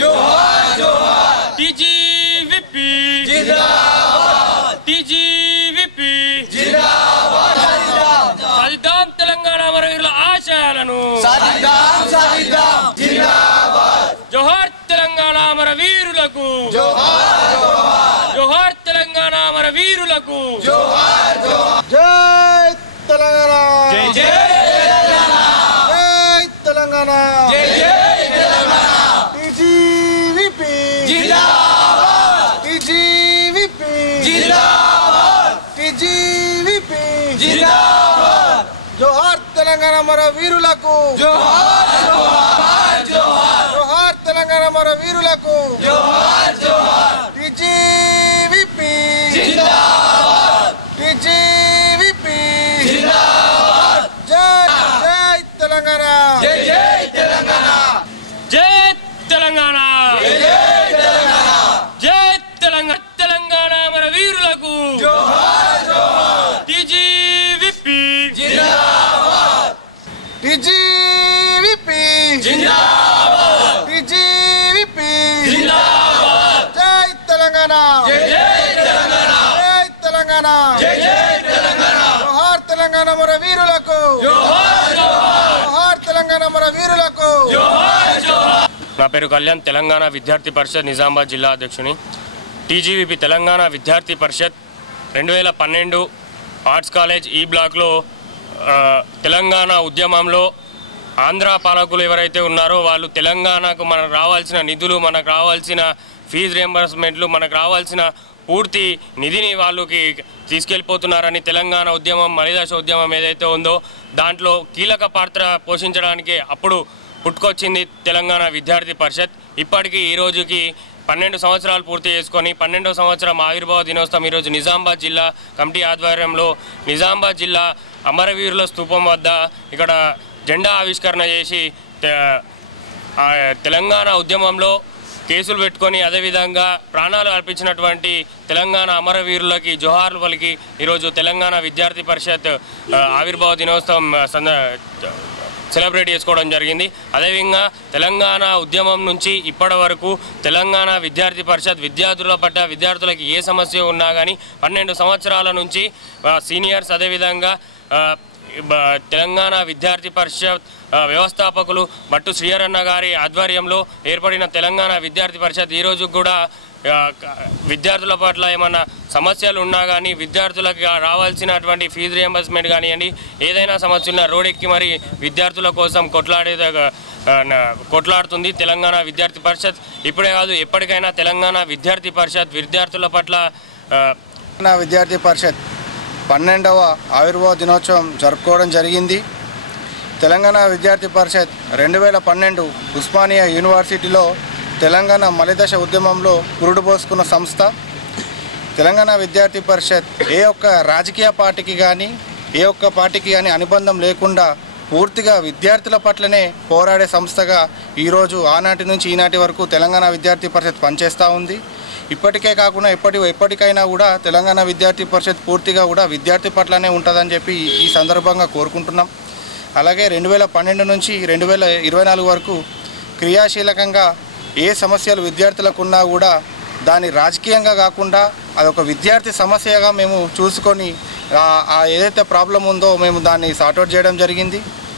జోహార్ జోహార్ TGVP జిందాబాద్ TGVP జిందాబాద్ సాధిద్దాం తెలంగాణ అమరవీరుల ఆశయాలను సాధిద్దాం జిందాబాద్ జోహార్ తెలంగాణ అమరవీరులకు జోహార్ జోహార్ జోహార్ తెలంగాణ అమరవీరులకు జోహార్ జోహార్ జై తెలంగాణ జై జై తెలంగాణ జై తెలంగాణ జై జై తెలంగాణ టీజీవీపీ జిందాబాద్ టీజీవీపీ జిందాబాద్ టీజీవీపీ జిందాబాద్ జోహార్ తెలంగాణ మన వీరులకు జోహార్ జోహార్ జోహార్ జోహార్ తెలంగాణ మన వీరులకు జోహార్ జోహార్ టీజీవీపీ జిందాబాద్ టీజీవీపీ జిందాబాద్ జై జై తెలంగాణ జై జై తెలంగాణ జై తెలంగాణ జై జై తెలంగాణ జై తెలంగాణ తెలంగాణ అమరవీరులకు జోహార్ జోహార్ టీజీవీపీ జిందాబాద్ టీజీవీపీ జిందాబాద్ టీజీవీపీ జిందాబాద్ జై తెలంగాణ జై జై తెలంగాణ జై తెలంగాణ జై జై తెలంగాణ జోహార్ తెలంగాణ మన వీరులకు జోహార్ జోహార్ జోహార్ తెలంగాణ మన వీరులకు జోహార్ జోహార్ నా పేరు కళ్యాణ్ తెలంగాణ విద్యార్థి పరిషత్ నిజామాబాద్ జిల్లా అధ్యక్షుని టీజీవీపీ తెలంగాణ విద్యార్థి పరిషత్ 2012 ఆర్ట్స్ కాలేజ్ ఈ బ్లాక్లో తెలంగాణ ఉద్యమంలో ఆంధ్ర పాలకులు ఎవరైతే ఉన్నారో వాళ్ళు తెలంగాణకు మనకు రావాల్సిన నిధులు మనకు రావాల్సిన ఫీజు రియంబర్స్మెంట్లు మనకు రావాల్సిన పూర్తి నిధిని వాళ్ళకి తీసుకెళ్ళిపోతున్నారని తెలంగాణ ఉద్యమం మలిదశ ఉద్యమం ఏదైతే ఉందో దాంట్లో కీలక పాత్ర పోషించడానికి అప్పుడు పుట్టుకొచ్చింది తెలంగాణ విద్యార్థి పరిషత్. ఇప్పటికీ ఈ రోజుకి 12 సంవత్సరాలు పూర్తి చేసుకొని 12వ సంవత్సరం ఆవిర్భావ దినోత్సవం ఈరోజు నిజామాబాద్ జిల్లా కమిటీ ఆధ్వర్యంలో నిజామాబాద్ జిల్లా అమరవీరుల స్తూపం వద్ద ఇక్కడ జెండా ఆవిష్కరణ చేసి తెలంగాణ ఉద్యమంలో కేసులు పెట్టుకొని అదేవిధంగా ప్రాణాలు అర్పించినటువంటి తెలంగాణ అమరవీరులకి జోహార్లు పలికి ఈరోజు తెలంగాణ విద్యార్థి పరిషత్ ఆవిర్భావ దినోత్సవం సెలబ్రేట్ చేసుకోవడం జరిగింది. అదేవిధంగా తెలంగాణ ఉద్యమం నుంచి ఇప్పటి వరకు తెలంగాణ విద్యార్థి పరిషత్ విద్యార్థులకి ఏ సమస్య ఉన్నా కానీ 12 సంవత్సరాల నుంచి సీనియర్స్ అదేవిధంగా తెలంగాణ విద్యార్థి పరిషత్ వ్యవస్థాపకులు భట్టు శ్రీహరన్న గారి ఆధ్వర్యంలో ఏర్పడిన తెలంగాణ విద్యార్థి పరిషత్ ఈరోజు కూడా విద్యార్థుల పట్ల ఏమన్నా సమస్యలు ఉన్నా కానీ విద్యార్థులకు రావాల్సినటువంటి ఫీజు రియంబర్స్మెంట్ కానివ్వండి ఏదైనా సమస్య ఉన్నా రోడ్డెక్కి మరి విద్యార్థుల కోసం కొట్లాడుతుంది తెలంగాణ విద్యార్థి పరిషత్. ఇప్పుడే కాదు ఎప్పటికైనా తెలంగాణ విద్యార్థి పరిషత్ విద్యార్థుల పట్ల విద్యార్థి పరిషత్ 12వ ఆవిర్భావ దినోత్సవం జరుపుకోవడం జరిగింది. తెలంగాణ విద్యార్థి పరిషత్ 2012 ఉస్మానియా యూనివర్సిటీలో తెలంగాణ మలిదశ ఉద్యమంలో పురుడు పోసుకున్న సంస్థ. తెలంగాణ విద్యార్థి పరిషత్ ఏ ఒక్క రాజకీయ పార్టీకి కానీ ఏ ఒక్క పార్టీకి కానీ అనుబంధం లేకుండా పూర్తిగా విద్యార్థుల పట్లనే పోరాడే సంస్థగా ఈరోజు ఆనాటి నుంచి ఈనాటి వరకు తెలంగాణ విద్యార్థి పరిషత్ పనిచేస్తూ ఉంది. ఇప్పటికే కాకుండా ఎప్పటికైనా కూడా తెలంగాణ విద్యార్థి పరిషత్ పూర్తిగా కూడా విద్యార్థి పట్లనే ఉంటుందని చెప్పి ఈ సందర్భంగా కోరుకుంటున్నాం. అలాగే 2012 నుంచి 2024 వరకు క్రియాశీలకంగా ఏ సమస్యలు విద్యార్థులకు ఉన్నా కూడా దాన్ని రాజకీయంగా కాకుండా అదొక విద్యార్థి సమస్యగా మేము చూసుకొని ఏదైతే ప్రాబ్లం ఉందో మేము దాన్ని సార్ట్అవుట్ చేయడం జరిగింది.